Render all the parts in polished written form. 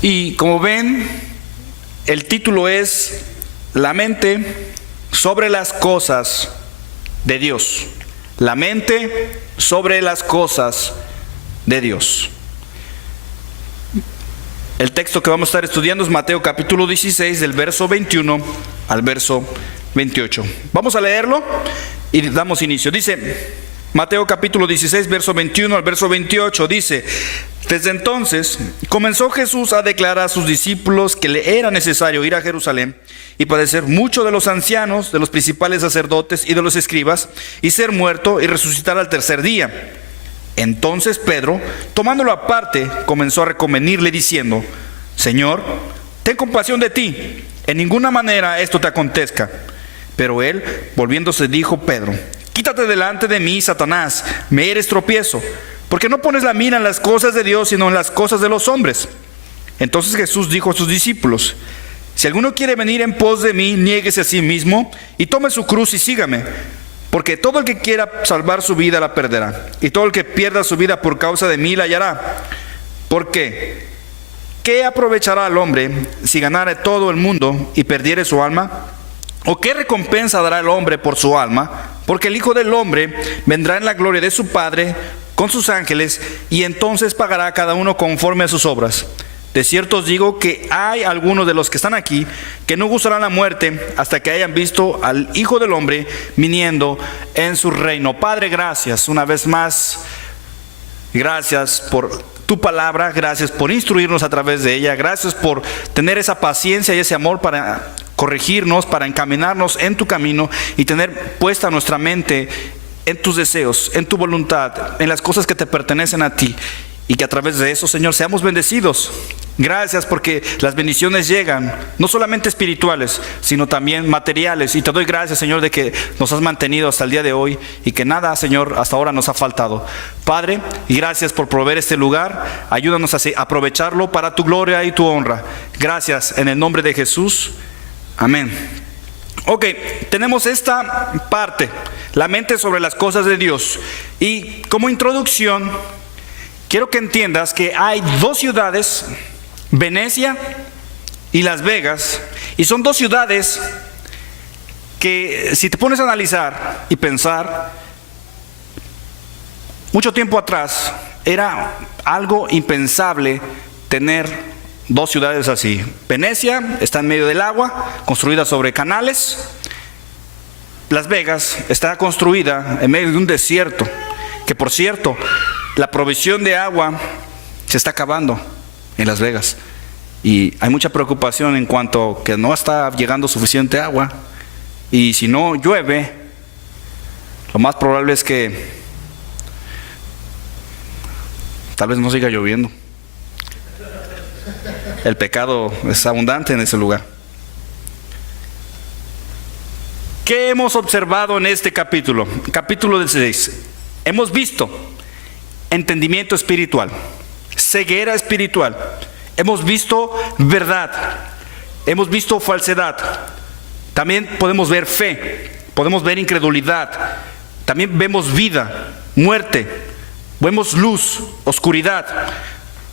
Y como ven, el título es La mente sobre las cosas de Dios. La mente sobre las cosas de Dios. El texto que vamos a estar estudiando es Mateo capítulo 16, del verso 21 al verso 28. Vamos a leerlo y damos inicio. Dice Mateo capítulo 16, verso 21 al verso 28, dice: Desde entonces comenzó Jesús a declarar a sus discípulos que le era necesario ir a Jerusalén y padecer mucho de los ancianos, de los principales sacerdotes y de los escribas, y ser muerto y resucitar al tercer día. Entonces Pedro, tomándolo aparte, comenzó a reconvenirle diciendo: Señor, ten compasión de ti, en ninguna manera esto te acontezca. Pero él, volviéndose, dijo: Pedro, quítate delante de mí, Satanás, me eres tropiezo, porque no pones la mira en las cosas de Dios, sino en las cosas de los hombres. Entonces Jesús dijo a sus discípulos: Si alguno quiere venir en pos de mí, niéguese a sí mismo y tome su cruz y sígame. Porque todo el que quiera salvar su vida la perderá, y todo el que pierda su vida por causa de mí la hallará. ¿Por qué? ¿Qué aprovechará al hombre si ganare todo el mundo y perdiere su alma? ¿O qué recompensa dará el hombre por su alma? Porque el Hijo del Hombre vendrá en la gloria de su Padre con sus ángeles, y entonces pagará a cada uno conforme a sus obras. De cierto os digo que hay algunos de los que están aquí que no gustarán la muerte hasta que hayan visto al Hijo del Hombre viniendo en su reino. Padre, gracias una vez más. Gracias por tu palabra, gracias por instruirnos a través de ella, gracias por tener esa paciencia y ese amor para corregirnos, para encaminarnos en tu camino y tener puesta nuestra mente en tus deseos, en tu voluntad, en las cosas que te pertenecen a ti. Y que a través de eso, Señor, seamos bendecidos. Gracias porque las bendiciones llegan, no solamente espirituales, sino también materiales. Y te doy gracias, Señor, de que nos has mantenido hasta el día de hoy y que nada, Señor, hasta ahora nos ha faltado. Padre, y gracias por proveer este lugar. Ayúdanos a aprovecharlo para tu gloria y tu honra. Gracias en el nombre de Jesús. Amén. Ok, tenemos esta parte, la mente sobre las cosas de Dios. Y como introducción, quiero que entiendas que hay dos ciudades, Venecia y Las Vegas, y son dos ciudades que, si te pones a analizar y pensar, mucho tiempo atrás era algo impensable tener dos ciudades así. Venecia está en medio del agua, construida sobre canales. Las Vegas está construida en medio de un desierto, que por cierto, la provisión de agua se está acabando en Las Vegas y hay mucha preocupación en cuanto que no está llegando suficiente agua, y si no llueve, lo más probable es que tal vez no siga lloviendo. El pecado es abundante en ese lugar. ¿Qué hemos observado en este capítulo? Capítulo 16. Hemos visto entendimiento espiritual, ceguera espiritual. Hemos visto verdad, hemos visto falsedad. También podemos ver fe, podemos ver incredulidad. También vemos vida, muerte, vemos luz, oscuridad.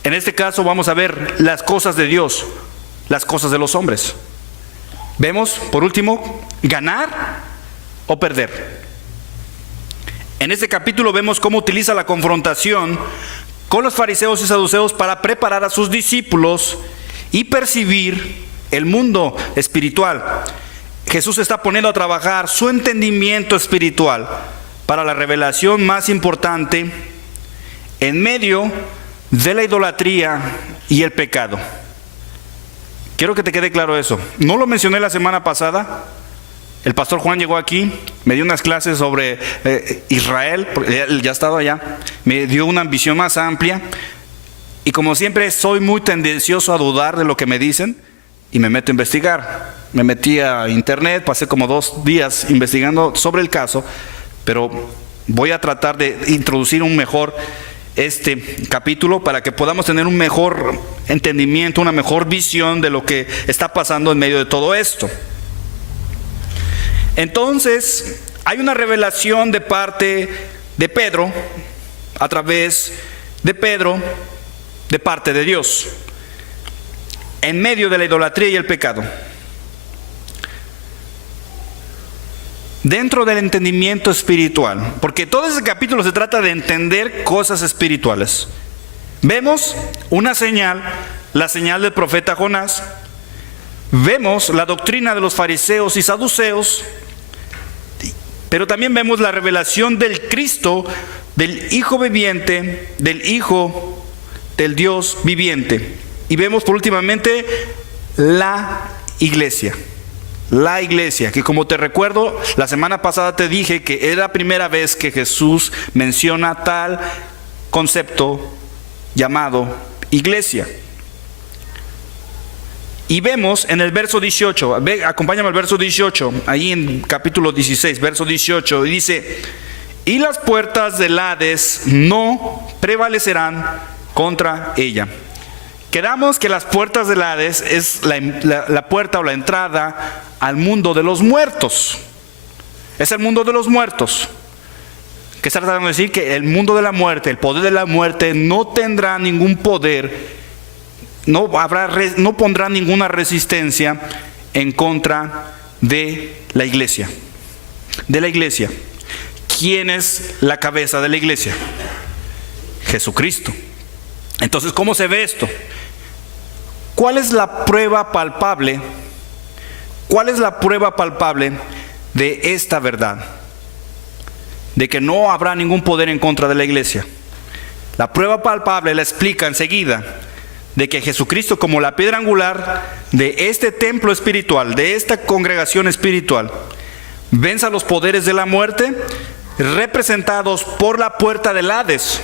En este caso vamos a ver las cosas de Dios, las cosas de los hombres. Vemos, por último, ganar o perder. En este capítulo vemos cómo utiliza la confrontación con los fariseos y saduceos para preparar a sus discípulos y percibir el mundo espiritual. Jesús está poniendo a trabajar su entendimiento espiritual para la revelación más importante en medio de la idolatría y el pecado. Quiero que te quede claro eso. No lo mencioné la semana pasada. El pastor Juan llegó aquí, me dio unas clases sobre Israel, porque él ya ha estado allá, me dio una visión más amplia, y como siempre soy muy tendencioso a dudar de lo que me dicen, y me meto a investigar. Me metí a internet, pasé como 2 días investigando sobre el caso, pero voy a tratar de introducir un mejor capítulo para que podamos tener un mejor entendimiento, una mejor visión de lo que está pasando en medio de todo esto. Entonces, hay una revelación de parte de Pedro, a través de Pedro, de parte de Dios. en medio de la idolatría y el pecado. Dentro del entendimiento espiritual, porque todo ese capítulo se trata de entender cosas espirituales. Vemos una señal, la señal del profeta Jonás. Vemos la doctrina de los fariseos y saduceos, pero también vemos la revelación del Cristo, del Hijo viviente, del Hijo del Dios viviente. Y vemos por últimamente la iglesia. La iglesia, que como te recuerdo, la semana pasada te dije que era la primera vez que Jesús menciona tal concepto llamado iglesia. Y vemos en el verso 18, acompáñame al verso 18, ahí en capítulo 16, verso 18, y dice: y las puertas del Hades no prevalecerán contra ella. Quedamos que las puertas del Hades es la puerta o la entrada al mundo de los muertos. Es el mundo de los muertos. ¿Qué está tratando de decir? Que el mundo de la muerte, el poder de la muerte, no tendrá ningún poder, no pondrá ninguna resistencia en contra de la iglesia. De la iglesia. ¿Quién es la cabeza de la iglesia? Jesucristo. Entonces, ¿cómo se ve esto? ¿Cuál es la prueba palpable? ¿Cuál es la prueba palpable de esta verdad? De que no habrá ningún poder en contra de la iglesia. La prueba palpable la explica enseguida, de que Jesucristo, como la piedra angular de este templo espiritual, de esta congregación espiritual, vence a los poderes de la muerte, representados por la puerta del Hades,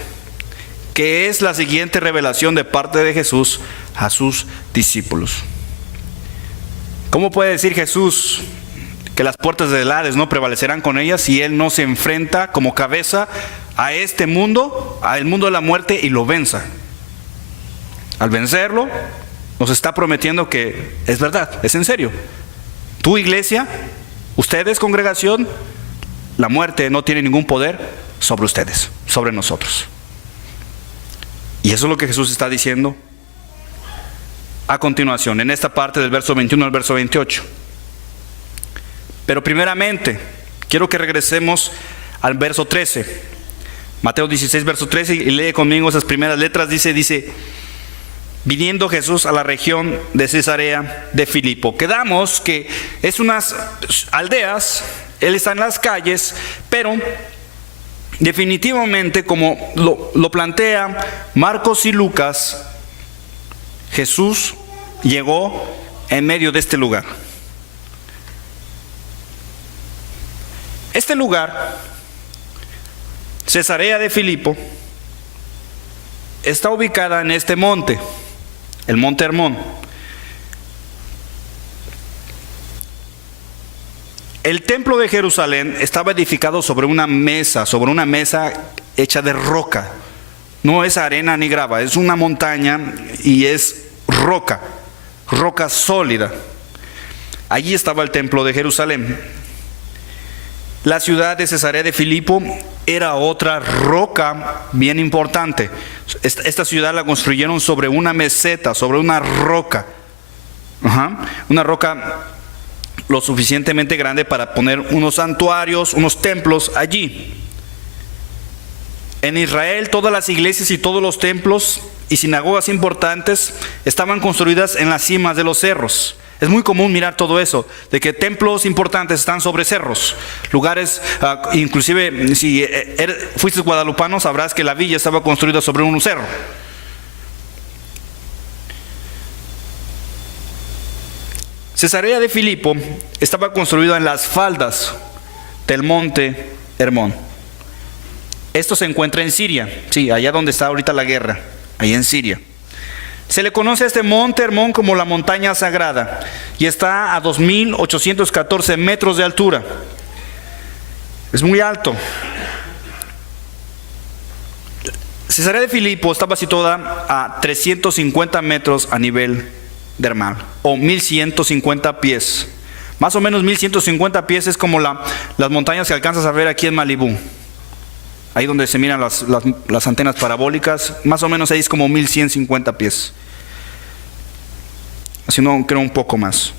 que es la siguiente revelación de parte de Jesús a sus discípulos. ¿Cómo puede decir Jesús que las puertas del Hades no prevalecerán con ellas si Él no se enfrenta como cabeza a este mundo, al mundo de la muerte, y lo venza? Al vencerlo, nos está prometiendo que es verdad, es en serio. Tu iglesia, ustedes, congregación, la muerte no tiene ningún poder sobre ustedes, sobre nosotros. Y eso es lo que Jesús está diciendo a continuación, en esta parte del verso 21 al verso 28. Pero primeramente, quiero que regresemos al verso 13. Mateo 16, verso 13, y lee conmigo esas primeras letras. Dice, viniendo Jesús a la región de Cesarea de Filipo. Quedamos que es unas aldeas, Él está en las calles, pero definitivamente, como lo plantea Marcos y Lucas, Jesús llegó en medio de este lugar. Este lugar, Cesarea de Filipo, está ubicada en este monte, el monte Hermón. El templo de Jerusalén estaba edificado sobre una mesa hecha de roca. No es arena ni grava, es una montaña y es roca sólida. Allí estaba el templo de Jerusalén. La ciudad de Cesarea de Filipo era otra roca bien importante. Esta ciudad la construyeron sobre una meseta, sobre una roca. Una roca lo suficientemente grande para poner unos santuarios, unos templos allí. En Israel, todas las iglesias y todos los templos y sinagogas importantes estaban construidas en las cimas de los cerros. Es muy común mirar todo eso, de que templos importantes están sobre cerros, lugares, inclusive si fuiste guadalupano sabrás que la villa estaba construida sobre un cerro. Cesarea de Filipo estaba construida en las faldas del monte Hermón. Esto se encuentra en Siria, sí, allá donde está ahorita la guerra, allá en Siria. Se le conoce a este monte Hermón como la montaña sagrada y está a 2.814 metros de altura. Es muy alto. Cesarea de Filipo estaba situada a 350 metros a nivel del mar, o 1.150 pies. Más o menos 1.150 pies es como las montañas que alcanzas a ver aquí en Malibú. Ahí donde se miran las antenas parabólicas, más o menos ahí es como 1.150 pies. haciendo creo un poco más.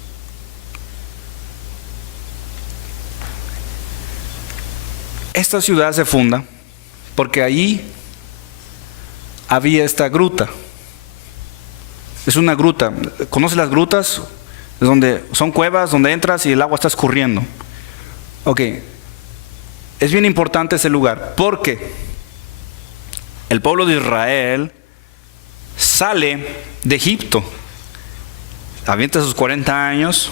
Esta ciudad se funda porque allí había esta gruta. Es una gruta. ¿Conoces las grutas? Es donde son cuevas donde entras y el agua está escurriendo. Ok. Es bien importante ese lugar porque el pueblo de Israel sale de Egipto. Avienta sus 40 años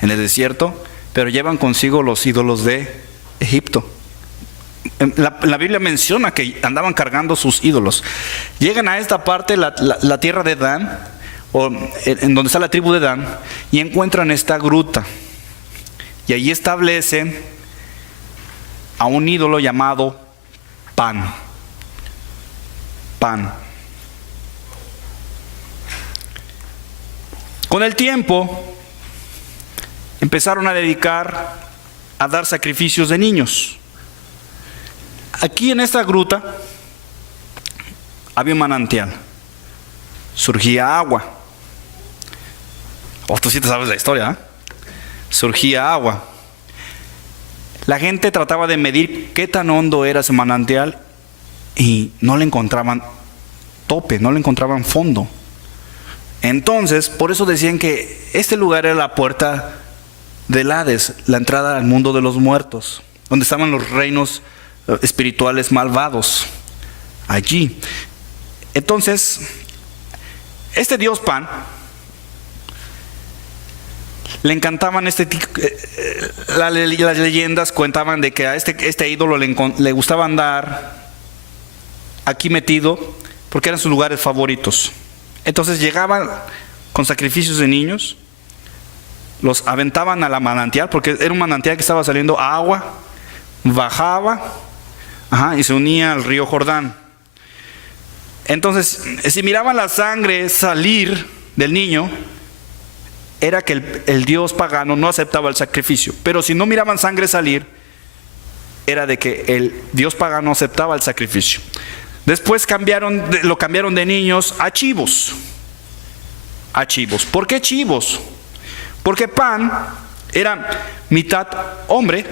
en el desierto, pero llevan consigo los ídolos de Egipto. La Biblia menciona que andaban cargando sus ídolos. Llegan a esta parte, la tierra de Dan, o en donde está la tribu de Dan, y encuentran esta gruta. Y allí establecen a un ídolo llamado Pan. Pan. Con el tiempo empezaron a dedicar a dar sacrificios de niños. Aquí en esta gruta había un manantial, surgía agua. Tú sí te sabes la historia, ¿eh? Surgía agua. La gente trataba de medir qué tan hondo era ese manantial y no le encontraban tope, no le encontraban fondo. Entonces, por eso decían que este lugar era la puerta del Hades, la entrada al mundo de los muertos, donde estaban los reinos espirituales malvados. Allí. Entonces, este dios Pan, le encantaban las leyendas cuentaban de que a este ídolo le gustaba andar aquí metido porque eran sus lugares favoritos. Entonces llegaban con sacrificios de niños, los aventaban a la manantial, porque era un manantial que estaba saliendo agua, bajaba, y se unía al río Jordán. Entonces, si miraban la sangre salir del niño, era que el dios pagano no aceptaba el sacrificio. Pero si no miraban sangre salir, era de que el dios pagano aceptaba el sacrificio. Después lo cambiaron de niños a chivos. A chivos. ¿Por qué chivos? Porque Pan era mitad hombre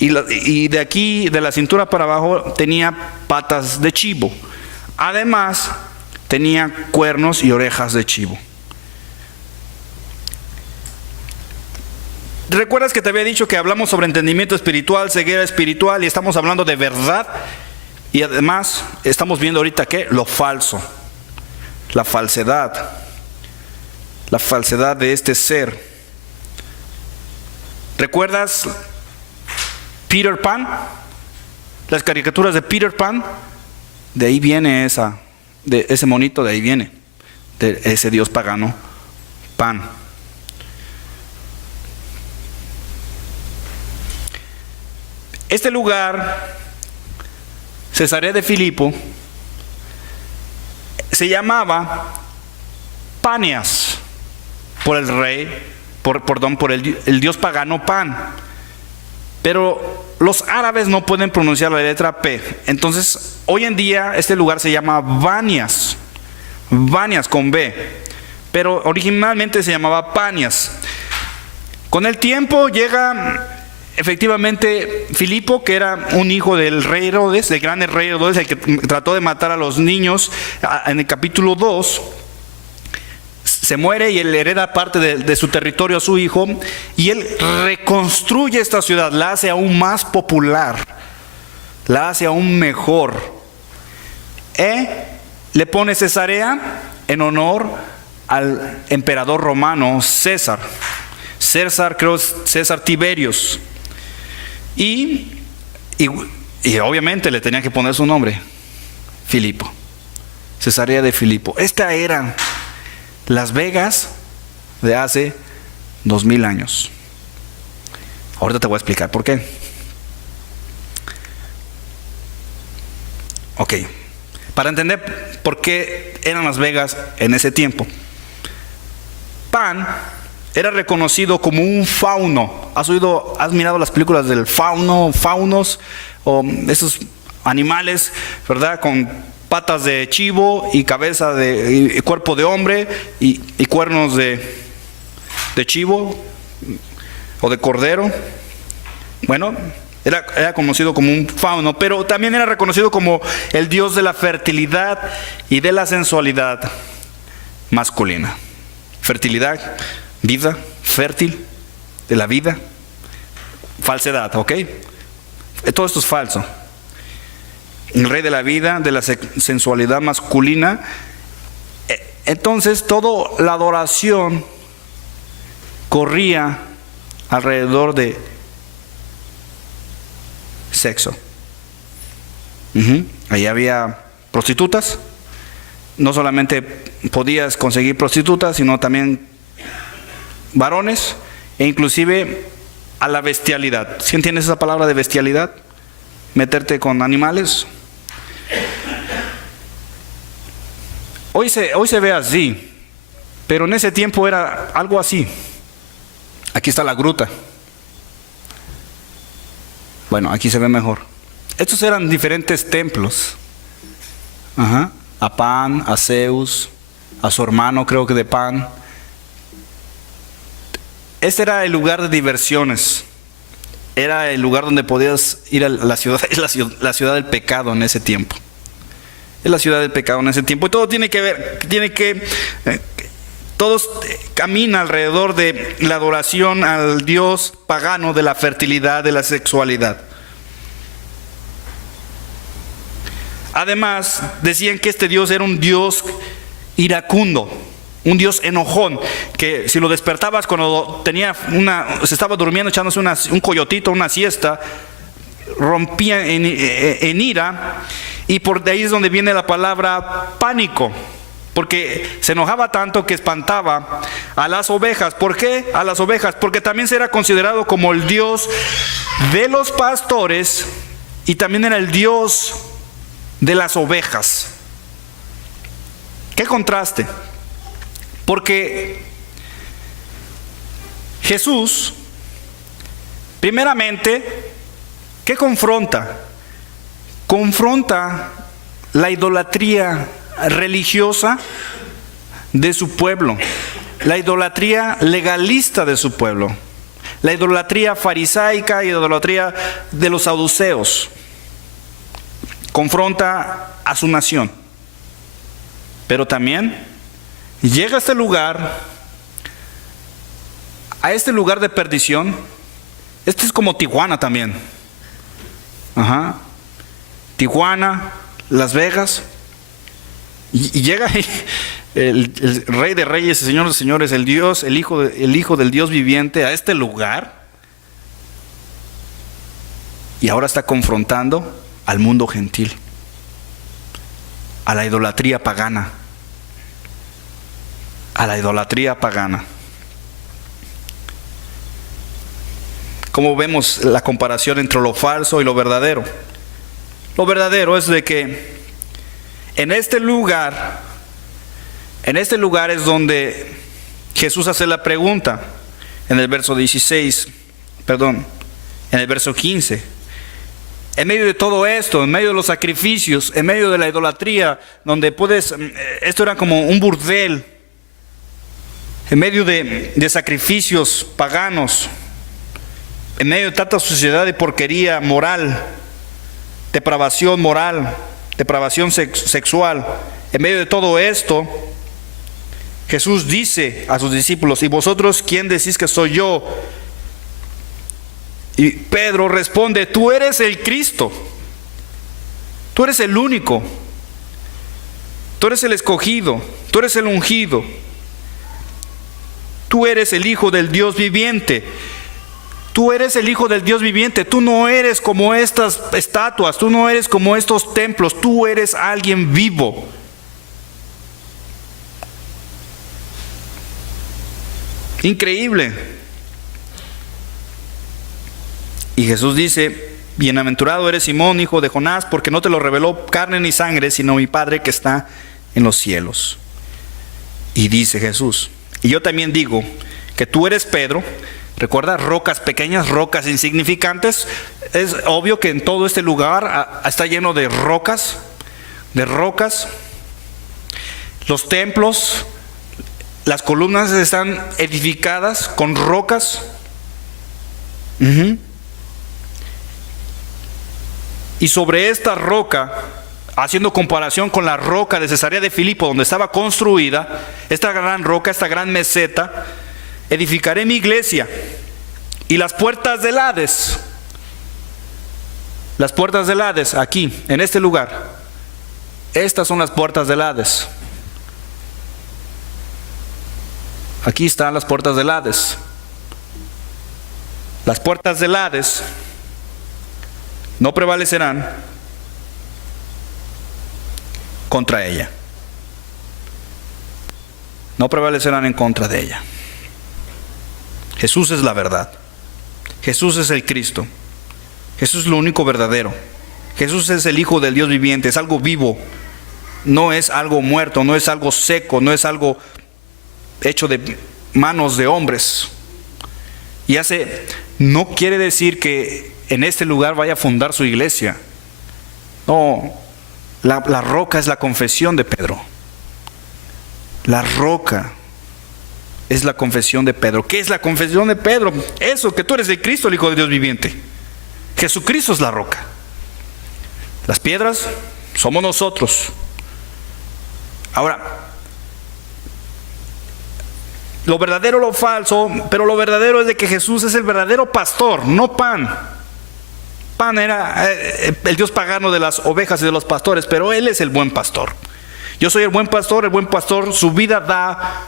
y de aquí, de la cintura para abajo, tenía patas de chivo. Además, tenía cuernos y orejas de chivo. ¿Recuerdas que te había dicho que hablamos sobre entendimiento espiritual, ceguera espiritual, y estamos hablando de verdad? Y además estamos viendo ahorita ¿qué? Lo falso, la falsedad de este ser. ¿Recuerdas Peter Pan? Las caricaturas de Peter Pan. De ahí viene de ese monito, de ahí viene, de ese dios pagano, Pan. Este lugar, Cesarea de Filipo, se llamaba Panias por el rey, por el dios pagano Pan. Pero los árabes no pueden pronunciar la letra P. Entonces, hoy en día este lugar se llama Banias. Banias con B. Pero originalmente se llamaba Panias. Con el tiempo llega efectivamente Filipo, que era un hijo del rey Herodes, del gran rey Herodes, el que trató de matar a los niños. En el capítulo 2 se muere y él hereda parte de su territorio a su hijo, y él reconstruye esta ciudad, la hace aún más popular, la hace aún mejor. Le pone Cesarea en honor al emperador romano César. Creo César Tiberios. Y obviamente le tenía que poner su nombre, Filipo. Cesarea de Filipo. Esta era Las Vegas de hace 2000 años. Ahorita te voy a explicar por qué. Ok. Para entender por qué eran Las Vegas en ese tiempo. Pan era reconocido como un fauno. ¿Has mirado las películas del faunos, o esos animales, verdad? Con patas de chivo y cabeza y cuerpo de hombre y cuernos de chivo o de cordero. Bueno, era conocido como un fauno, pero también era reconocido como el dios de la fertilidad y de la sensualidad masculina. Fertilidad, vida, fértil, de la vida, falsedad, ¿ok? Todo esto es falso. El rey de la vida, de la sensualidad masculina. Entonces, toda la adoración corría alrededor de sexo. Allí había prostitutas. No solamente podías conseguir prostitutas, sino también varones, e inclusive a la bestialidad. ¿Sí entiendes esa palabra de bestialidad? Meterte con animales. Hoy se ve así, pero en ese tiempo era algo así. Aquí está la gruta. Bueno, aquí se ve mejor. Estos eran diferentes templos. A Pan, a Zeus, a su hermano, creo que de Pan. Este era el lugar de diversiones. Era el lugar donde podías ir a la ciudad. Es la ciudad del pecado en ese tiempo. Es la ciudad del pecado en ese tiempo. Y todo tiene que ver, todos camina alrededor de la adoración al dios pagano de la fertilidad, de la sexualidad. Además, decían que este dios era un dios iracundo, un dios enojón, que si lo despertabas cuando se estaba durmiendo echándose un coyotito, una siesta, rompía en ira, y por de ahí es donde viene la palabra pánico, porque se enojaba tanto que espantaba a las ovejas. ¿Por qué a las ovejas? Porque también se era considerado como el dios de los pastores y también era el dios de las ovejas. ¿Qué contraste? Porque Jesús, primeramente, ¿qué confronta? Confronta la idolatría religiosa de su pueblo, la idolatría legalista de su pueblo, la idolatría farisaica y la idolatría de los saduceos. Confronta a su nación, pero también llega a este lugar de perdición. Este es como Tijuana también. Tijuana, Las Vegas. Y llega el Rey de Reyes, el Señor de Señores, el Dios, el Hijo del Dios viviente a este lugar. Y ahora está confrontando al mundo gentil, a la idolatría pagana, ¿Cómo vemos la comparación entre lo falso y lo verdadero? Lo verdadero es de que en este lugar es donde Jesús hace la pregunta en el verso 15. En medio de todo esto, en medio de los sacrificios, en medio de la idolatría, donde esto era como un burdel, en medio de sacrificios paganos, en medio de tanta suciedad y porquería moral, depravación moral, depravación sexual, en medio de todo esto, Jesús dice a sus discípulos: ¿y vosotros quién decís que soy yo? Y Pedro responde: tú eres el Cristo, tú eres el único, tú eres el escogido, tú eres el ungido, tú eres el Hijo del Dios viviente. Tú eres el Hijo del Dios viviente. Tú no eres como estas estatuas, tú no eres como estos templos, tú eres alguien vivo. Increíble. Y Jesús dice: bienaventurado eres Simón, hijo de Jonás, porque no te lo reveló carne ni sangre, sino mi Padre que está en los cielos. Y dice Jesús: y yo también digo que tú eres Pedro. Recuerda, rocas pequeñas, rocas insignificantes. Es obvio que en todo este lugar está lleno de rocas, de rocas. Los templos, las columnas están edificadas con rocas. Y sobre esta roca, haciendo comparación con la roca de Cesarea de Filipo, donde estaba construida, esta gran roca, esta gran meseta, edificaré mi iglesia, y las puertas del Hades, aquí, en este lugar, estas son las puertas del Hades. Aquí están las puertas del Hades. Las puertas del Hades no prevalecerán contra ella. No prevalecerán en contra de ella. Jesús es la verdad. Jesús es el Cristo. Jesús es lo único verdadero. Jesús es el Hijo del Dios viviente. Es algo vivo. No es algo muerto. No es algo seco. No es algo hecho de manos de hombres. No quiere decir que en este lugar vaya a fundar su iglesia. No, la roca es la confesión de Pedro. La roca es la confesión de Pedro. ¿Qué es la confesión de Pedro? Eso, que tú eres el Cristo, el Hijo de Dios viviente. Jesucristo es la roca. Las piedras somos nosotros. Ahora, lo verdadero, lo falso, pero lo verdadero es de que Jesús es el verdadero pastor, no Pan. Pan era el dios pagano de las ovejas y de los pastores, pero Él es el buen pastor. Yo soy el buen pastor su vida da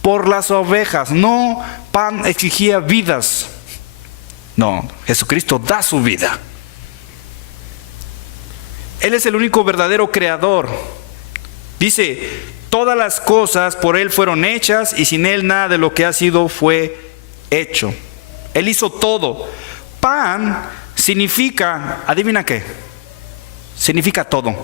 por las ovejas. No, Pan exigía vidas. No, Jesucristo da su vida. Él es el único verdadero creador. Dice, todas las cosas por Él fueron hechas y sin Él nada de lo que ha sido fue hecho. Él hizo todo. Pan significa, adivina qué, significa todo.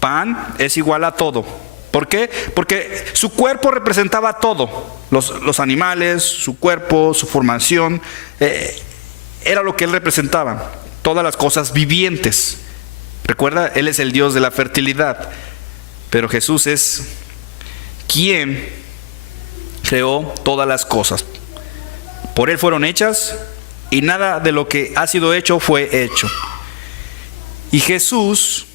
Pan es igual a todo. ¿Por qué? Porque su cuerpo representaba todo. Los animales, su cuerpo, su formación, era lo que Él representaba. Todas las cosas vivientes. Recuerda, Él es el Dios de la fertilidad. Pero Jesús es quien creó todas las cosas. Por Él fueron hechas y nada de lo que ha sido hecho fue hecho. Y Jesús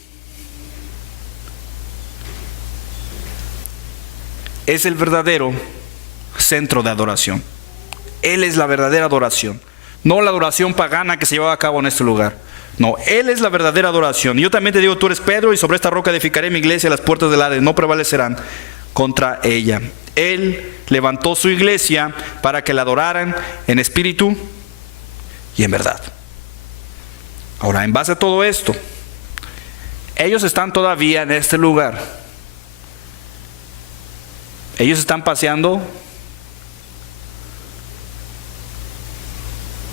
es el verdadero centro de adoración. Él es la verdadera adoración, no la adoración pagana que se llevaba a cabo en este lugar. No, Él es la verdadera adoración. Yo también te digo, tú eres Pedro, y sobre esta roca edificaré mi iglesia, y las puertas del Hades no prevalecerán contra ella. Él levantó su iglesia para que la adoraran en espíritu y en verdad. Ahora, en base a todo esto, ellos están todavía en este lugar. Ellos están paseando.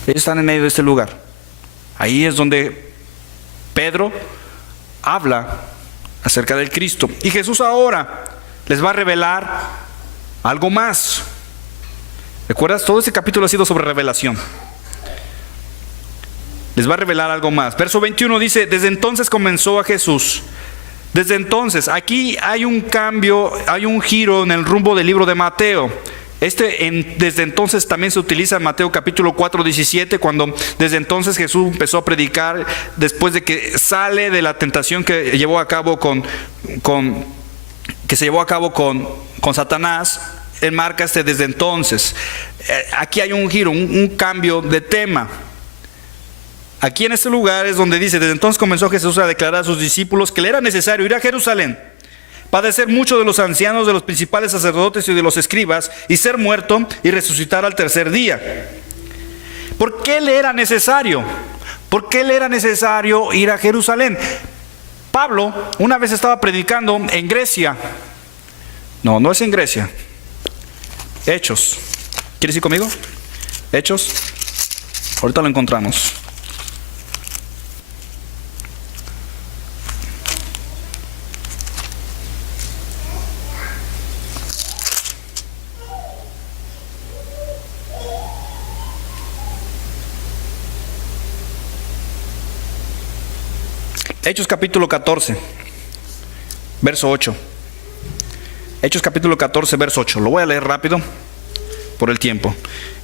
Ellos están en medio de este lugar. Ahí es donde Pedro habla acerca del Cristo. Y Jesús ahora les va a revelar algo más. ¿Recuerdas? Todo este capítulo ha sido sobre revelación. Les va a revelar algo más. Verso 21 dice, desde entonces comenzó a Jesús. Desde entonces, aquí hay un cambio, hay un giro en el rumbo del libro de Mateo. Desde entonces también se utiliza en Mateo capítulo 4, 17, cuando desde entonces Jesús empezó a predicar después de que sale de la tentación que llevó a cabo con Satanás. Él marca desde entonces. Aquí hay un giro, un cambio de tema. Aquí en este lugar es donde dice, desde entonces comenzó Jesús a declarar a sus discípulos que le era necesario ir a Jerusalén, padecer mucho de los ancianos, de los principales sacerdotes y de los escribas, y ser muerto y resucitar al tercer día. ¿Por qué le era necesario? ¿Por qué le era necesario ir a Jerusalén? Pablo una vez estaba predicando en Grecia. No es en Grecia. Hechos. ¿Quieres ir conmigo? Hechos. Ahorita lo encontramos. Hechos capítulo 14. verso 8. Hechos capítulo 14, verso 8. Lo voy a leer rápido por el tiempo.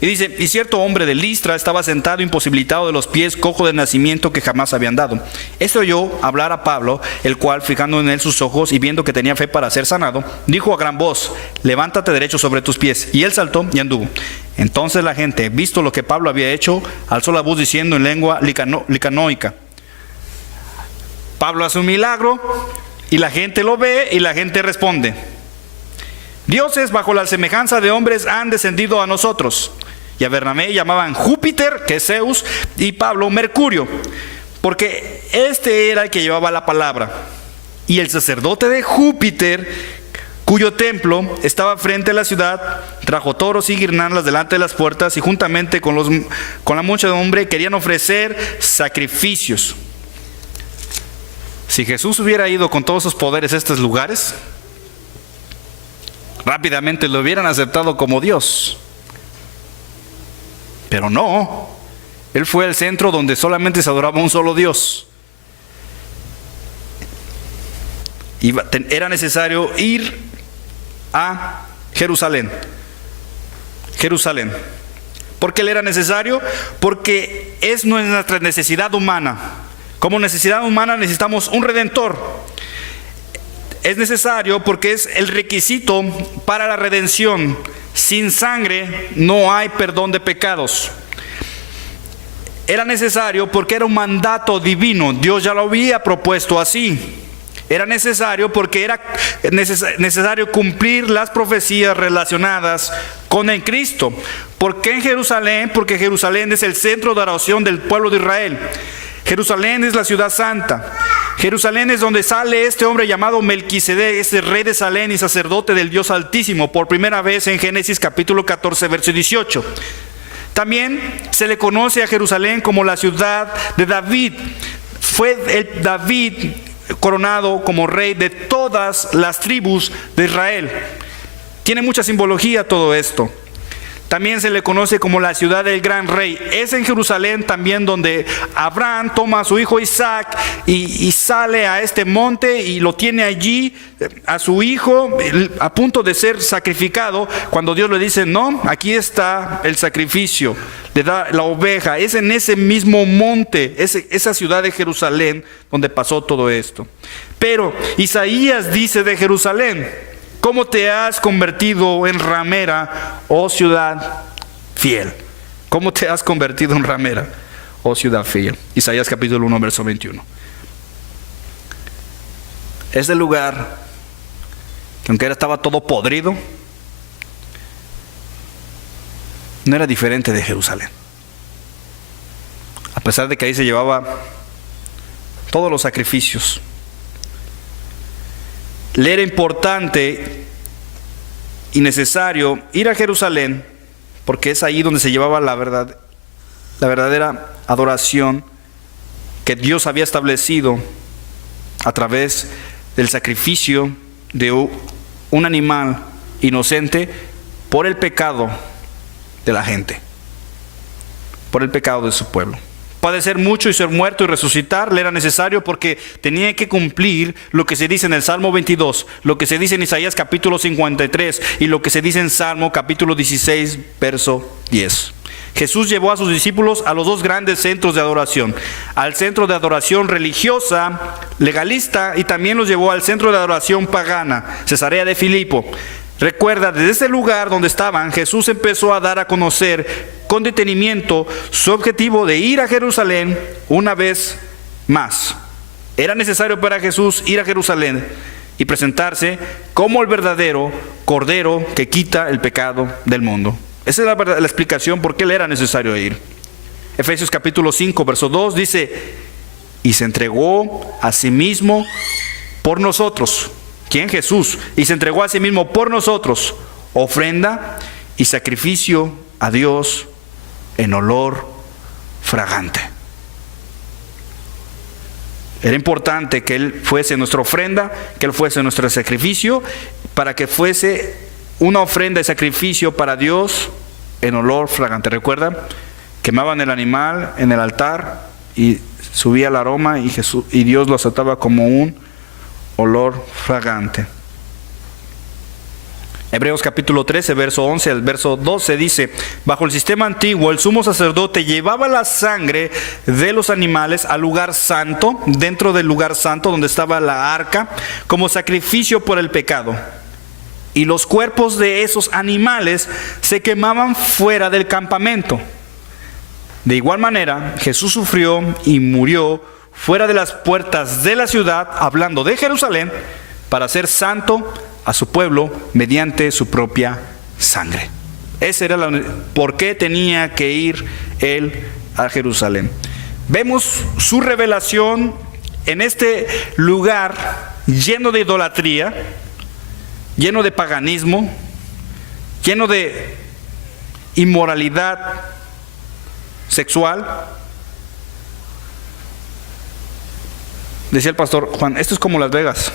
Y dice: y cierto hombre de Listra estaba sentado imposibilitado de los pies, cojo de nacimiento, que jamás había andado. Esto oyó hablar a Pablo, el cual, fijando en él sus ojos y viendo que tenía fe para ser sanado, dijo a gran voz: levántate derecho sobre tus pies. Y él saltó y anduvo. Entonces la gente, visto lo que Pablo había hecho, alzó la voz diciendo en lengua licanoica: Pablo hace un milagro. Y la gente lo ve y la gente responde: dioses bajo la semejanza de hombres han descendido a nosotros. Y a Bernabé llamaban Júpiter, que es Zeus, y Pablo Mercurio, porque este era el que llevaba la palabra. Y el sacerdote de Júpiter, cuyo templo estaba frente a la ciudad, trajo toros y guirnaldas delante de las puertas, y juntamente con la muchedumbre querían ofrecer sacrificios. Si Jesús hubiera ido con todos sus poderes a estos lugares, rápidamente lo hubieran aceptado como Dios. Pero no, Él fue al centro donde solamente se adoraba un solo Dios. Y era necesario ir a Jerusalén. ¿Por qué le era necesario? Porque es nuestra necesidad humana. Como necesidad humana necesitamos un redentor. Es necesario porque es el requisito para la redención. Sin sangre no hay perdón de pecados. Era necesario porque era un mandato divino. Dios ya lo había propuesto así. Era necesario porque era necesario cumplir las profecías relacionadas con el Cristo. ¿Por qué en Jerusalén? Porque Jerusalén es el centro de oración del pueblo de Israel. Jerusalén es la ciudad santa. Jerusalén es donde sale este hombre llamado Melquisedec, este rey de Salem y sacerdote del Dios Altísimo, por primera vez en Génesis capítulo 14, verso 18. También se le conoce a Jerusalén como la ciudad de David. Fue el David coronado como rey de todas las tribus de Israel. Tiene mucha simbología todo esto. También se le conoce como la ciudad del gran rey. Es en Jerusalén también donde Abraham toma a su hijo Isaac y sale a este monte y lo tiene allí, a su hijo, a punto de ser sacrificado, cuando Dios le dice: no, aquí está el sacrificio, le da la oveja. Es en ese mismo monte, esa ciudad de Jerusalén, donde pasó todo esto. Pero Isaías dice de Jerusalén: ¿cómo te has convertido en ramera, oh ciudad fiel? ¿Cómo te has convertido en ramera, oh ciudad fiel? Isaías capítulo 1, verso 21. Este lugar, que aunque estaba todo podrido, no era diferente de Jerusalén. A pesar de que ahí se llevaba todos los sacrificios. Le era importante y necesario ir a Jerusalén, porque es ahí donde se llevaba la verdadera adoración que Dios había establecido a través del sacrificio de un animal inocente por el pecado de la gente, por el pecado de su pueblo. Padecer mucho y ser muerto y resucitar le era necesario porque tenía que cumplir lo que se dice en el Salmo 22, lo que se dice en Isaías capítulo 53 y lo que se dice en Salmo capítulo 16, verso 10. Jesús llevó a sus discípulos a los dos grandes centros de adoración, al centro de adoración religiosa, legalista, y también los llevó al centro de adoración pagana, Cesarea de Filipo. Recuerda, desde ese lugar donde estaban, Jesús empezó a dar a conocer con detenimiento su objetivo de ir a Jerusalén una vez más. Era necesario para Jesús ir a Jerusalén y presentarse como el verdadero Cordero que quita el pecado del mundo. Esa es la explicación por qué le era necesario ir. Efesios capítulo 5, verso 2 dice: y se entregó a sí mismo por nosotros. ¿Quién? Jesús. Y se entregó a sí mismo por nosotros, ofrenda y sacrificio a Dios en olor fragante. Era importante que Él fuese nuestra ofrenda, que Él fuese nuestro sacrificio, para que fuese una ofrenda y sacrificio para Dios en olor fragante. ¿Recuerdan? Quemaban el animal en el altar y subía el aroma y Dios lo aceptaba como un olor fragante. Hebreos capítulo 13, verso 11 al verso 12 dice: bajo el sistema antiguo, el sumo sacerdote llevaba la sangre de los animales al lugar santo, dentro del lugar santo donde estaba la arca, como sacrificio por el pecado. Y los cuerpos de esos animales se quemaban fuera del campamento. De igual manera, Jesús sufrió y murió fuera de las puertas de la ciudad, hablando de Jerusalén, para ser santo a su pueblo mediante su propia sangre. Ese era por qué tenía que ir él a Jerusalén. Vemos su revelación en este lugar lleno de idolatría, lleno de paganismo, lleno de inmoralidad sexual. Decía el pastor Juan, esto es como Las Vegas.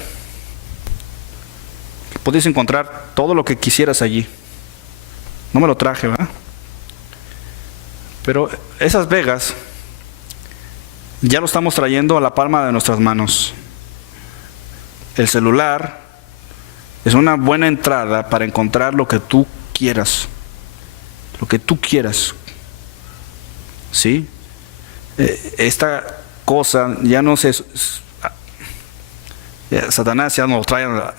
Podías encontrar todo lo que quisieras allí. No me lo traje, ¿verdad? Pero esas Vegas ya lo estamos trayendo a la palma de nuestras manos. El celular es una buena entrada para encontrar lo que tú quieras. Lo que tú quieras. ¿Sí? Esta cosa ya no se... Satanás ya nos lo trae a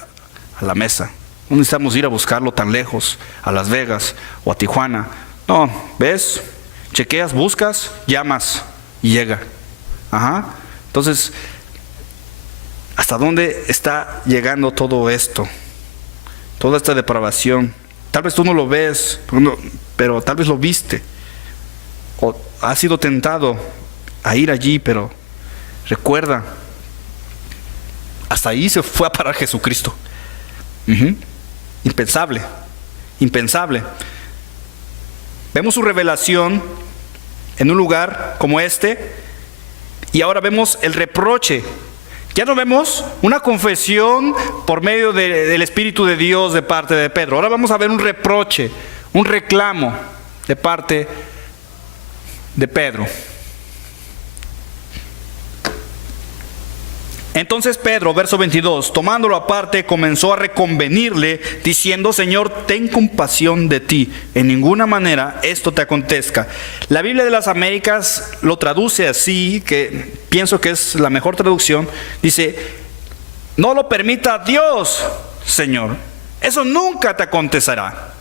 la mesa. No necesitamos ir a buscarlo tan lejos, a Las Vegas o a Tijuana. No, ¿ves? Chequeas, buscas, llamas y llega. Ajá. Entonces, ¿hasta dónde está llegando todo esto? Toda esta depravación. Tal vez tú no lo ves, pero tal vez lo viste. O has sido tentado a ir allí, pero recuerda, hasta ahí se fue a parar Jesucristo. Impensable, impensable. Vemos su revelación en un lugar como este, y ahora vemos el reproche. Ya no vemos una confesión por medio del Espíritu de Dios de parte de Pedro. Ahora vamos a ver un reproche, un reclamo de parte de Pedro. Entonces Pedro, verso 22, tomándolo aparte, comenzó a reconvenirle, diciendo: Señor, ten compasión de ti, en ninguna manera esto te acontezca. La Biblia de las Américas lo traduce así, que pienso que es la mejor traducción. Dice: no lo permita Dios, Señor, eso nunca te acontecerá.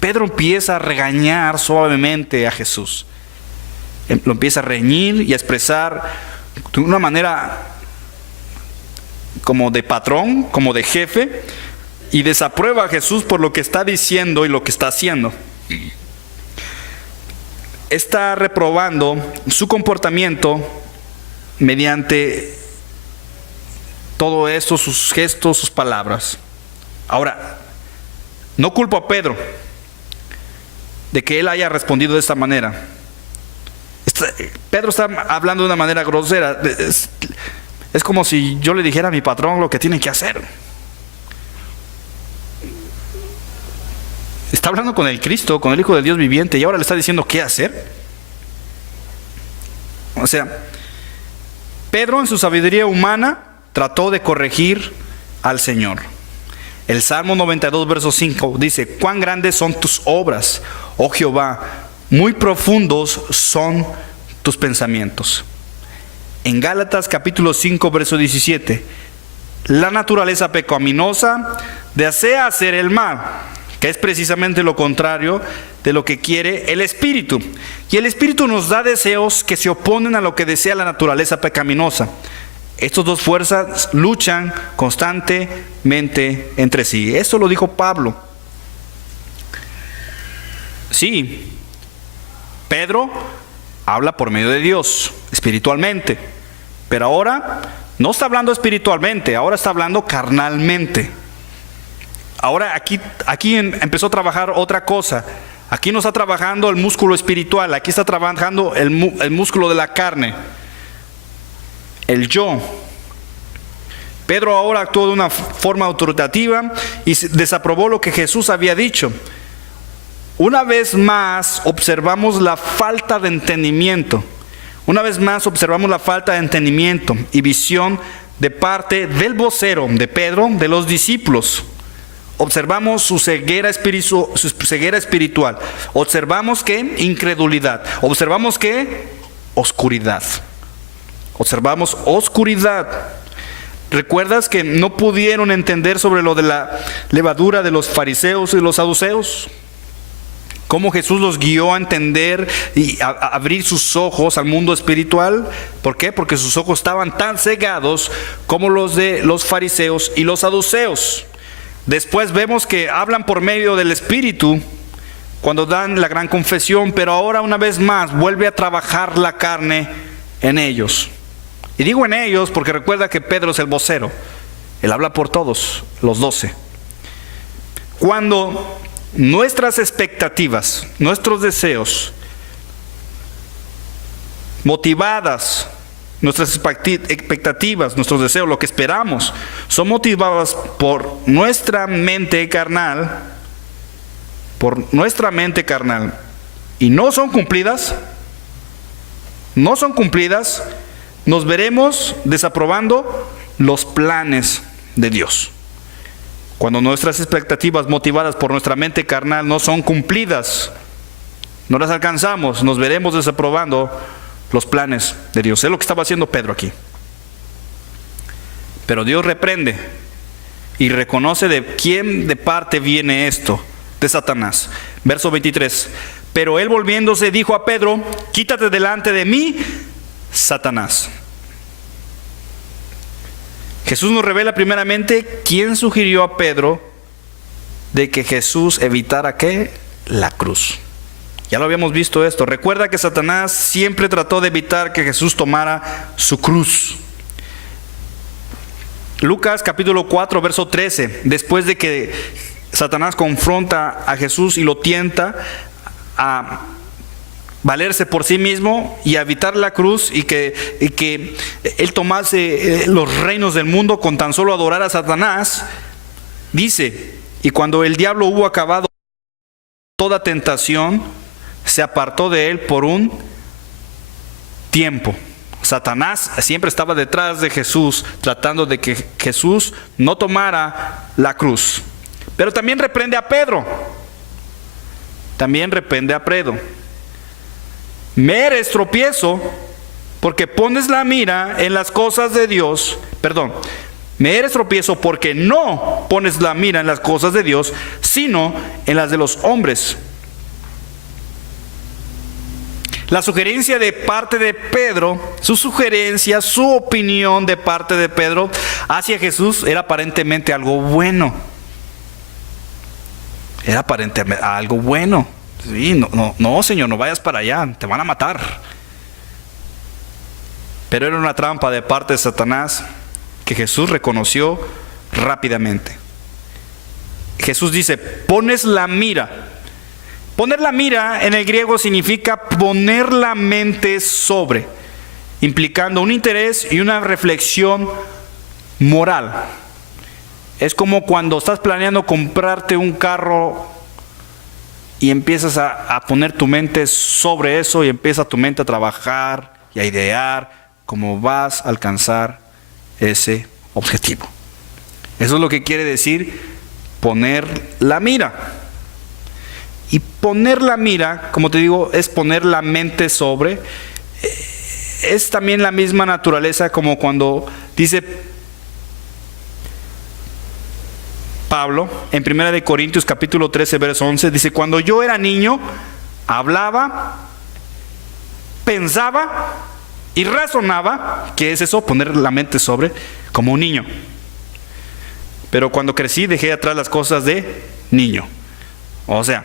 Pedro empieza a regañar suavemente a Jesús. Lo empieza a reñir y a expresar de una manera como de patrón, como de jefe, y desaprueba a Jesús por lo que está diciendo y lo que está haciendo. Está reprobando su comportamiento mediante todo esto, sus gestos, sus palabras. Ahora, no culpo a Pedro de que él haya respondido de esta manera. Pedro está hablando de una manera grosera. Es como si yo le dijera a mi patrón lo que tiene que hacer. Está hablando con el Cristo, con el Hijo del Dios viviente, y ahora le está diciendo qué hacer. O sea, Pedro en su sabiduría humana trató de corregir al Señor. El Salmo 92, verso 5 dice: cuán grandes son tus obras, oh Jehová, muy profundos son tus pensamientos. En Gálatas capítulo 5, verso 17, la naturaleza pecaminosa desea hacer el mal, que es precisamente lo contrario de lo que quiere el Espíritu. Y el Espíritu nos da deseos que se oponen a lo que desea la naturaleza pecaminosa. Estas dos fuerzas luchan constantemente entre sí. Esto lo dijo Pablo. Sí, Pedro habla por medio de Dios, espiritualmente. Pero ahora no está hablando espiritualmente, ahora está hablando carnalmente. Ahora aquí empezó a trabajar otra cosa. Aquí no está trabajando el músculo espiritual, aquí está trabajando el músculo de la carne, el yo. Pedro ahora actuó de una forma autoritativa y desaprobó lo que Jesús había dicho. Una vez más observamos la falta de entendimiento. Una vez más observamos la falta de entendimiento y visión de parte del vocero de Pedro, de los discípulos. Observamos su ceguera espiritual. Observamos que incredulidad. Observamos que oscuridad. Observamos oscuridad. ¿Recuerdas que no pudieron entender sobre lo de la levadura de los fariseos y los saduceos? Cómo Jesús los guió a entender y a abrir sus ojos al mundo espiritual. ¿Por qué? Porque sus ojos estaban tan cegados como los de los fariseos y los saduceos. Después vemos que hablan por medio del Espíritu cuando dan la gran confesión, pero ahora una vez más vuelve a trabajar la carne en ellos. Y digo en ellos porque recuerda que Pedro es el vocero. Él habla por todos, los 12. Cuando nuestras expectativas, nuestros deseos, motivadas, nuestras expectativas, nuestros deseos, lo que esperamos, son motivadas por nuestra mente carnal, y no son cumplidas, nos veremos desaprobando los planes de Dios. Cuando nuestras expectativas motivadas por nuestra mente carnal no son cumplidas, no las alcanzamos, nos veremos desaprobando los planes de Dios. Es lo que estaba haciendo Pedro aquí. Pero Dios reprende y reconoce de quién de parte viene esto, de Satanás. Verso 23. Pero él volviéndose dijo a Pedro: quítate delante de mí, Satanás. Jesús nos revela primeramente quién sugirió a Pedro de que Jesús evitara ¿qué? La cruz. Ya lo habíamos visto esto. Recuerda que Satanás siempre trató de evitar que Jesús tomara su cruz. Lucas capítulo 4, verso 13. Después de que Satanás confronta a Jesús y lo tienta a valerse por sí mismo y a evitar la cruz y que él tomase los reinos del mundo con tan solo adorar a Satanás, dice: y cuando el diablo hubo acabado toda tentación, se apartó de él por un tiempo. Satanás siempre estaba detrás de Jesús, tratando de que Jesús no tomara la cruz. Pero también reprende a Pedro. Me eres tropiezo porque pones la mira en las cosas de Dios. Me eres tropiezo porque no pones la mira en las cosas de Dios, sino en las de los hombres. La sugerencia de parte de Pedro, su opinión de parte de Pedro hacia Jesús era aparentemente algo bueno. Sí, no, Señor, no vayas para allá, te van a matar. Pero era una trampa de parte de Satanás que Jesús reconoció rápidamente. Jesús dice: pones la mira. Poner la mira en el griego significa poner la mente sobre, implicando un interés y una reflexión moral. Es como cuando estás planeando comprarte un carro y empiezas a poner tu mente sobre eso y empieza tu mente a trabajar y a idear cómo vas a alcanzar ese objetivo. Eso es lo que quiere decir poner la mira. Y poner la mira, como te digo, es poner la mente sobre. Es también la misma naturaleza como cuando dice Pablo en 1 Corintios capítulo 13, verso 11, dice: cuando yo era niño, hablaba, pensaba y razonaba. ¿Qué es eso? Poner la mente sobre, como un niño. Pero cuando crecí, dejé atrás las cosas de niño. O sea,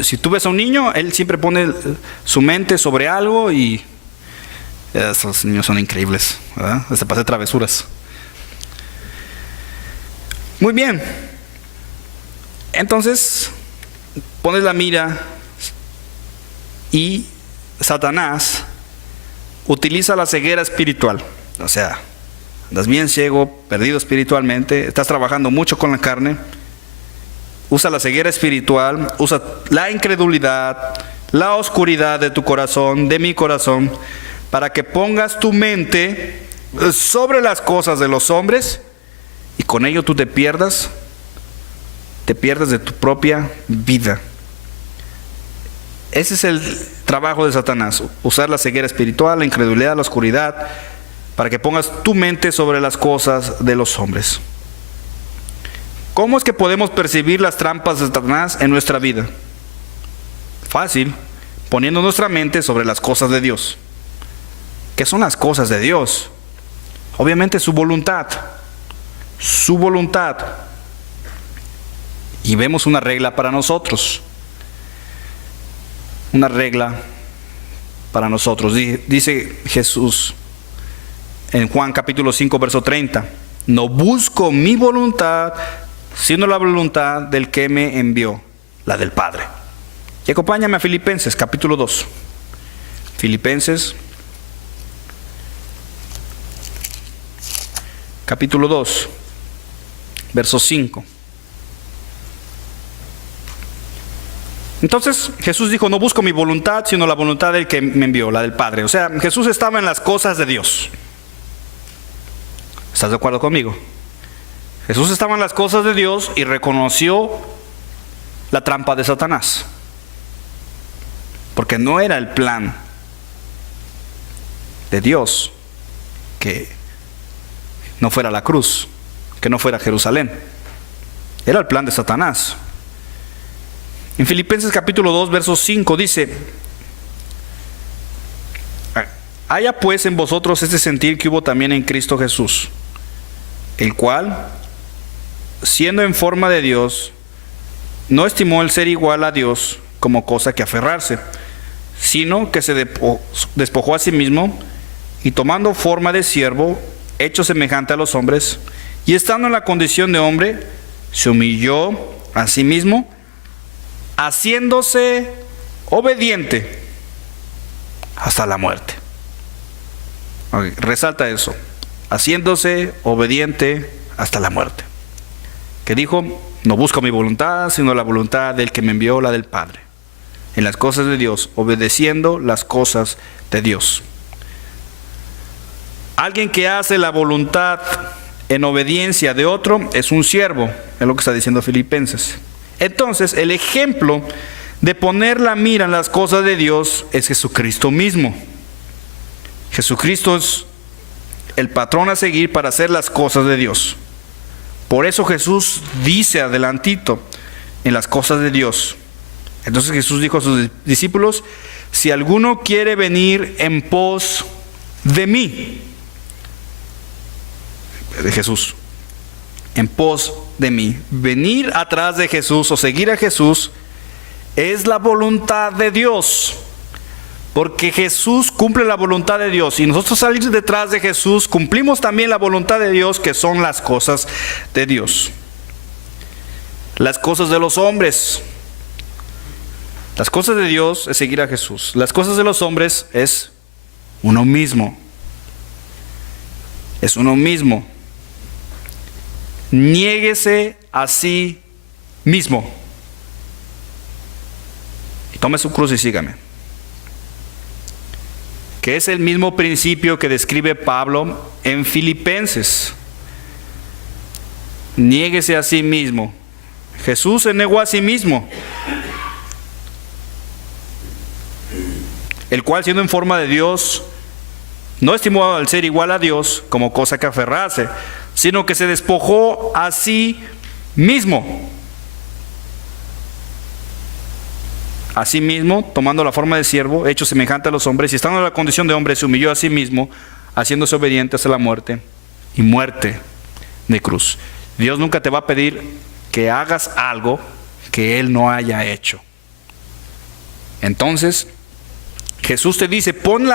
si tú ves a un niño, él siempre pone su mente sobre algo y esos niños son increíbles, ¿verdad? Se pasan travesuras. Muy bien. Entonces, pones la mira y Satanás utiliza la ceguera espiritual. O sea, andas bien ciego, perdido espiritualmente, estás trabajando mucho con la carne. Usa la ceguera espiritual, usa la incredulidad, la oscuridad de tu corazón, de mi corazón, para que pongas tu mente sobre las cosas de los hombres y con ello tú te pierdes de tu propia vida. Ese es el trabajo de Satanás, usar la ceguera espiritual, la incredulidad, la oscuridad, para que pongas tu mente sobre las cosas de los hombres. ¿Cómo es que podemos percibir las trampas de Satanás en nuestra vida? Fácil, poniendo nuestra mente sobre las cosas de Dios. ¿Qué son las cosas de Dios? Obviamente su voluntad. Su voluntad. Y vemos una regla para nosotros. Una regla para nosotros. Dice Jesús en Juan capítulo 5, verso 30. No busco mi voluntad, sino la voluntad del que me envió, la del Padre. Y acompáñame a Filipenses capítulo 2. Filipenses capítulo 2, verso 5. Entonces Jesús dijo, no busco mi voluntad, sino la voluntad del que me envió, la del Padre. O sea, Jesús estaba en las cosas de Dios. ¿Estás de acuerdo conmigo? Jesús estaba en las cosas de Dios y reconoció la trampa de Satanás. Porque no era el plan de Dios que no fuera la cruz, que no fuera Jerusalén. Era el plan de Satanás. En Filipenses capítulo 2, verso 5 dice, haya pues en vosotros este sentir que hubo también en Cristo Jesús, el cual, siendo en forma de Dios, no estimó el ser igual a Dios como cosa que aferrarse, sino que se despojó a sí mismo, y tomando forma de siervo, hecho semejante a los hombres, y estando en la condición de hombre, se humilló a sí mismo, haciéndose obediente hasta la muerte. Okay, resalta eso, haciéndose obediente hasta la muerte. Que dijo, no busco mi voluntad, sino la voluntad del que me envió, la del Padre. En las cosas de Dios, obedeciendo las cosas de Dios. Alguien que hace la voluntad en obediencia de otro es un siervo, es lo que está diciendo Filipenses. Entonces, el ejemplo de poner la mira en las cosas de Dios es Jesucristo mismo. Jesucristo es el patrón a seguir para hacer las cosas de Dios. Por eso Jesús dice adelantito en las cosas de Dios. Entonces Jesús dijo a sus discípulos, si alguno quiere venir en pos de mí, de Jesús, en pos de mí, venir atrás de Jesús o seguir a Jesús es la voluntad de Dios, porque Jesús cumple la voluntad de Dios y nosotros salir detrás de Jesús cumplimos también la voluntad de Dios, que son las cosas de Dios. Las cosas de los hombres, las cosas de Dios es seguir a Jesús, las cosas de los hombres es uno mismo, es uno mismo. Niéguese a sí mismo. Y tome su cruz y sígame. Que es el mismo principio que describe Pablo en Filipenses. Niéguese a sí mismo. Jesús se negó a sí mismo, el cual siendo en forma de Dios, no estimó al ser igual a Dios como cosa que aferrarse, sino que se despojó a sí mismo. A sí mismo, tomando la forma de siervo, hecho semejante a los hombres, y estando en la condición de hombre, se humilló a sí mismo, haciéndose obediente hasta la muerte, y muerte de cruz. Dios nunca te va a pedir que hagas algo que Él no haya hecho. Entonces, Jesús te dice, pon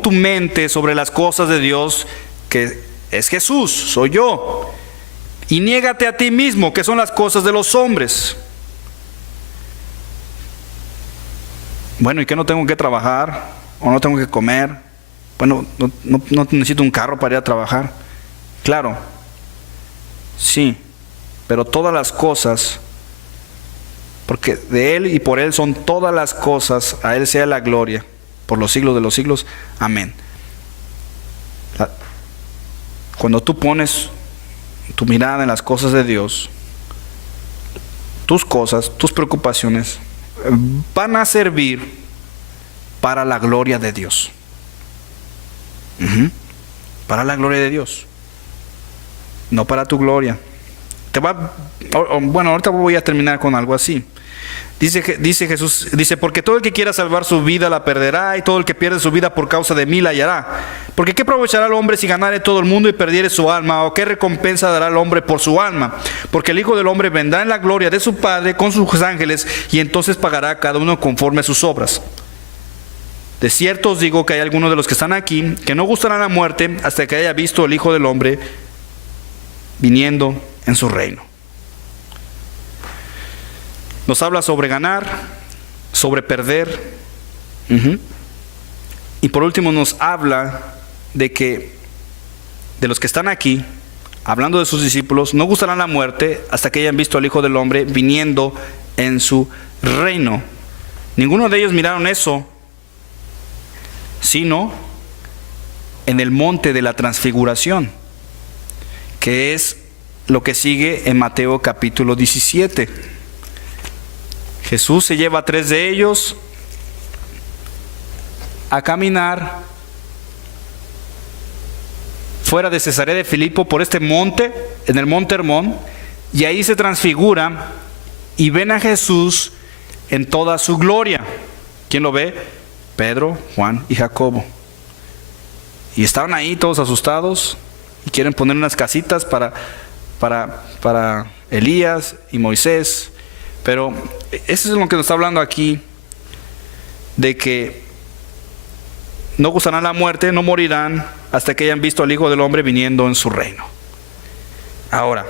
tu mente sobre las cosas de Dios, que es Jesús, soy yo. Y niégate a ti mismo, que son las cosas de los hombres. Bueno, ¿y qué no tengo que trabajar? ¿O no tengo que comer? Bueno, no necesito un carro para ir a trabajar. Claro, sí, pero todas las cosas, porque de Él y por Él son todas las cosas, a Él sea la gloria por los siglos de los siglos. Amén. Cuando tú pones tu mirada en las cosas de Dios, tus cosas, tus preocupaciones van a servir para la gloria de Dios. Para la gloria de Dios, no para tu gloria. Bueno, ahorita voy a terminar con algo así. Dice Jesús, porque todo el que quiera salvar su vida la perderá, y todo el que pierde su vida por causa de mí la hallará. Porque ¿qué aprovechará el hombre si ganare todo el mundo y perdiere su alma? ¿O qué recompensa dará el hombre por su alma? Porque el Hijo del Hombre vendrá en la gloria de su Padre con sus ángeles, y entonces pagará a cada uno conforme a sus obras. De cierto os digo que hay algunos de los que están aquí que no gustarán la muerte hasta que haya visto el Hijo del Hombre viniendo en su reino. Nos habla sobre ganar, sobre perder. Y por último nos habla de los que están aquí, hablando de sus discípulos, no gustarán la muerte hasta que hayan visto al Hijo del Hombre viniendo en su reino. Ninguno de ellos miraron eso, sino en el monte de la transfiguración, que es lo que sigue en Mateo capítulo 17. Jesús se lleva a 3 de ellos a caminar fuera de Cesarea de Filipo por este monte, en el monte Hermón, y ahí se transfigura y ven a Jesús en toda su gloria. ¿Quién lo ve? Pedro, Juan y Jacobo. Y estaban ahí todos asustados y quieren poner unas casitas para Elías y Moisés. Pero eso es lo que nos está hablando aquí, de que no gustarán la muerte, no morirán hasta que hayan visto al Hijo del Hombre viniendo en su reino. Ahora,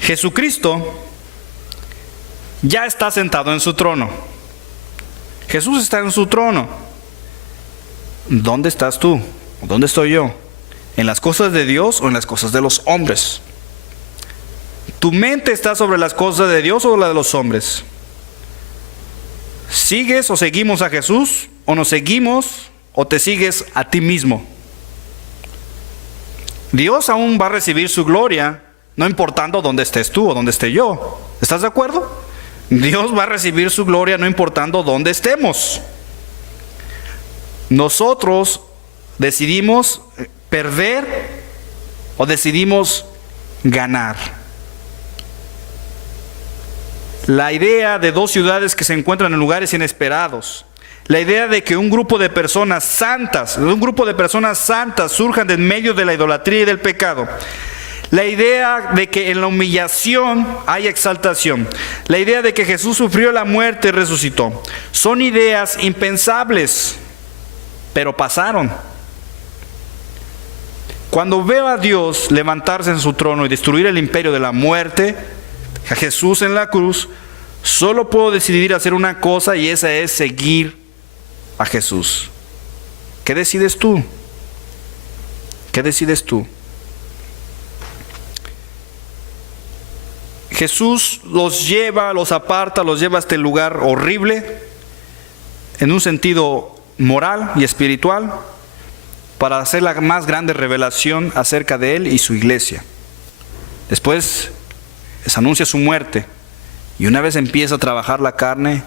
Jesucristo ya está sentado en su trono. Jesús está en su trono. ¿Dónde estás tú? ¿Dónde estoy yo? ¿En las cosas de Dios o en las cosas de los hombres? ¿Tu mente está sobre las cosas de Dios o la de los hombres? ¿Sigues o seguimos a Jesús? ¿O nos seguimos o te sigues a ti mismo? Dios aún va a recibir su gloria, no importando dónde estés tú o dónde esté yo. ¿Estás de acuerdo? Dios va a recibir su gloria no importando dónde estemos. Nosotros decidimos perder o decidimos ganar. La idea de 2 ciudades que se encuentran en lugares inesperados. La idea de que un grupo de personas santas surjan de en medio de la idolatría y del pecado. La idea de que en la humillación hay exaltación. La idea de que Jesús sufrió la muerte y resucitó. Son ideas impensables, pero pasaron. Cuando veo a Dios levantarse en su trono y destruir el imperio de la muerte, a Jesús en la cruz, solo puedo decidir hacer una cosa, y esa es seguir a Jesús. ¿Qué decides tú? ¿Qué decides tú? Jesús los lleva, los aparta, los lleva a este lugar horrible, en un sentido moral y espiritual, para hacer la más grande revelación acerca de Él y su iglesia. Después les anuncia su muerte, y una vez empieza a trabajar la carne,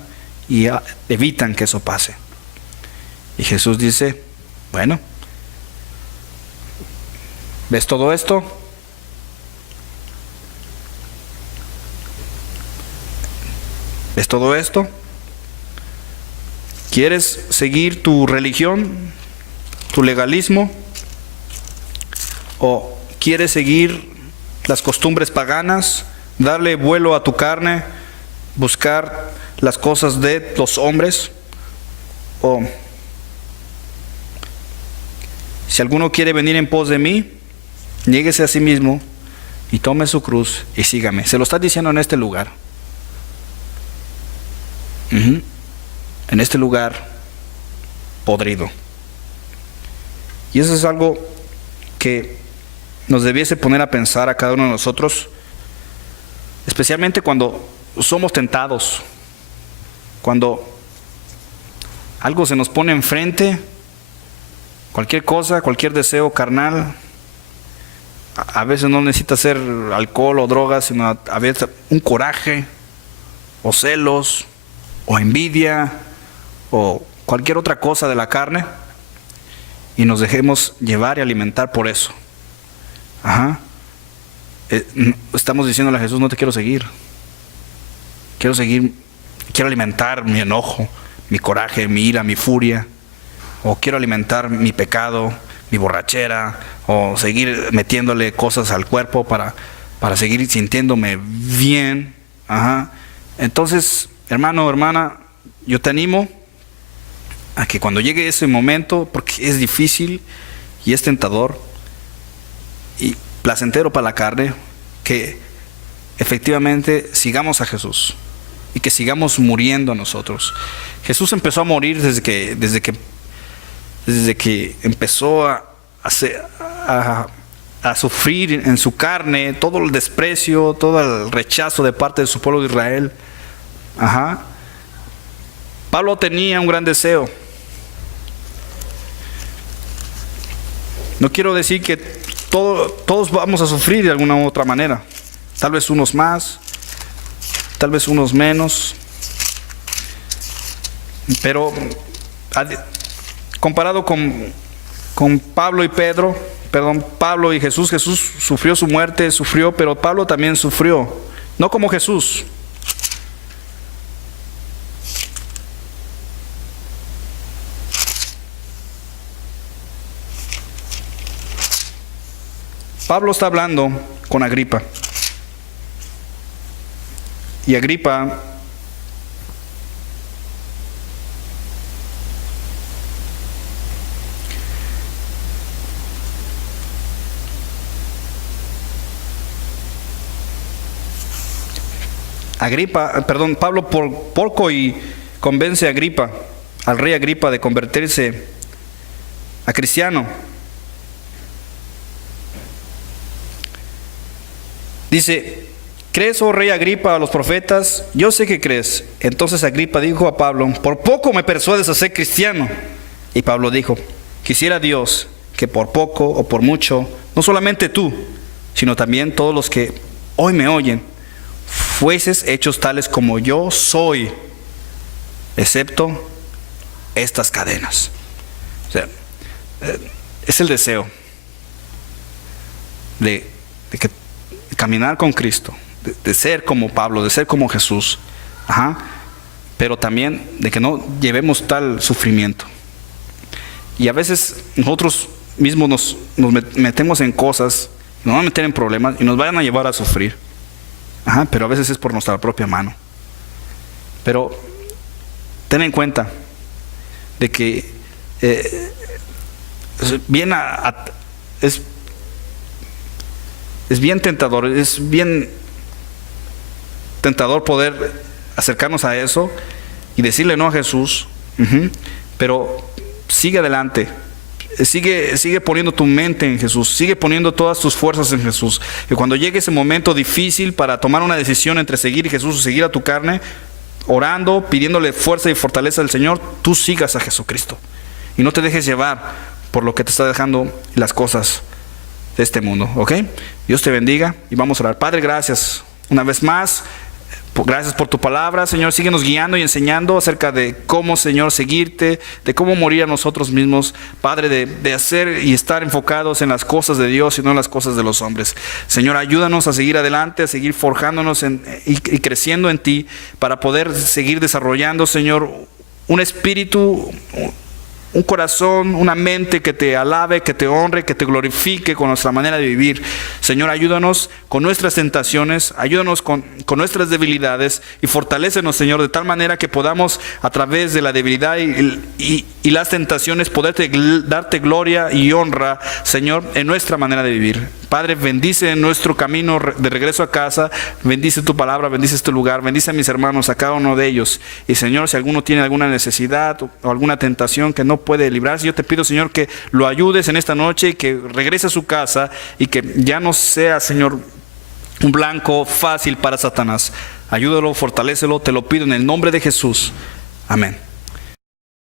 y evitan que eso pase. Y Jesús dice, bueno, ¿ves todo esto? ¿Ves todo esto? ¿Quieres seguir tu religión, tu legalismo? ¿O quieres seguir las costumbres paganas, darle vuelo a tu carne, buscar las cosas de los hombres? ¿O si alguno quiere venir en pos de mí, niéguese a sí mismo y tome su cruz y sígame? Se lo está diciendo en este lugar. En este lugar podrido. Y eso es algo que nos debiese poner a pensar a cada uno de nosotros, especialmente cuando somos tentados, cuando algo se nos pone enfrente, cualquier cosa, cualquier deseo carnal. A veces no necesita ser alcohol o drogas, sino a veces un coraje, o celos, o envidia, o cualquier otra cosa de la carne, y nos dejemos llevar y alimentar por eso. Estamos diciéndole a Jesús: no te quiero seguir. Quiero alimentar mi enojo, mi coraje, mi ira, mi furia, o quiero alimentar mi pecado, mi borrachera, o seguir metiéndole cosas al cuerpo para seguir sintiéndome bien. Entonces, hermano, hermana, yo te animo a que cuando llegue ese momento, porque es difícil y es tentador y placentero para la carne, que efectivamente sigamos a Jesús y que sigamos muriendo a nosotros. Jesús empezó a morir desde que empezó a sufrir en su carne todo el desprecio, todo el rechazo de parte de su pueblo de Israel. Pablo tenía un gran deseo. No quiero decir que todos vamos a sufrir de alguna u otra manera. Tal vez unos más, tal vez unos menos. Pero comparado con Pablo y Jesús, Jesús sufrió su muerte, pero Pablo también sufrió. No como Jesús. Pablo está hablando con Agripa. Y Agripa Pablo por poco y convence a Agripa, al rey Agripa, de convertirse a cristiano. Dice: ¿crees, oh rey Agripa, a los profetas? Yo sé que crees. Entonces Agripa dijo a Pablo: por poco me persuades a ser cristiano. Y Pablo dijo: quisiera Dios que por poco o por mucho, no solamente tú, sino también todos los que hoy me oyen, fueses hechos tales como yo soy, excepto estas cadenas. O sea, es el deseo de que caminar con Cristo, de ser como Pablo, de ser como Jesús, pero también de que no llevemos tal sufrimiento. Y a veces nosotros mismos nos metemos en cosas, nos van a meter en problemas y nos van a llevar a sufrir. Pero a veces es por nuestra propia mano. Pero ten en cuenta de que es bien tentador poder acercarnos a eso y decirle no a Jesús, pero sigue adelante, sigue poniendo tu mente en Jesús, sigue poniendo todas tus fuerzas en Jesús, y cuando llegue ese momento difícil para tomar una decisión entre seguir a Jesús o seguir a tu carne, orando, pidiéndole fuerza y fortaleza al Señor, tú sigas a Jesucristo y no te dejes llevar por lo que te está dejando las cosas de este mundo. ¿Ok? Dios te bendiga y vamos a orar. Padre, gracias una vez más. Gracias por tu palabra, Señor. Síguenos guiando y enseñando acerca de cómo, Señor, seguirte, de cómo morir a nosotros mismos, Padre, de hacer y estar enfocados en las cosas de Dios y no en las cosas de los hombres. Señor, ayúdanos a seguir adelante, a seguir forjándonos y creciendo en ti para poder seguir desarrollando, Señor, un espíritu, un corazón, una mente que te alabe, que te honre, que te glorifique con nuestra manera de vivir. Señor, ayúdanos con nuestras tentaciones, ayúdanos con nuestras debilidades y fortalécenos, Señor, de tal manera que podamos a través de la debilidad y las tentaciones poderte darte gloria y honra, Señor, en nuestra manera de vivir. Padre, bendice nuestro camino de regreso a casa, bendice tu palabra, bendice este lugar, bendice a mis hermanos, a cada uno de ellos. Y Señor, si alguno tiene alguna necesidad o alguna tentación que no puede librarse, yo te pido, Señor, que lo ayudes en esta noche y que regrese a su casa y que ya no sea, Señor, un blanco fácil para Satanás. Ayúdalo, fortalécelo, te lo pido en el nombre de Jesús. Amén.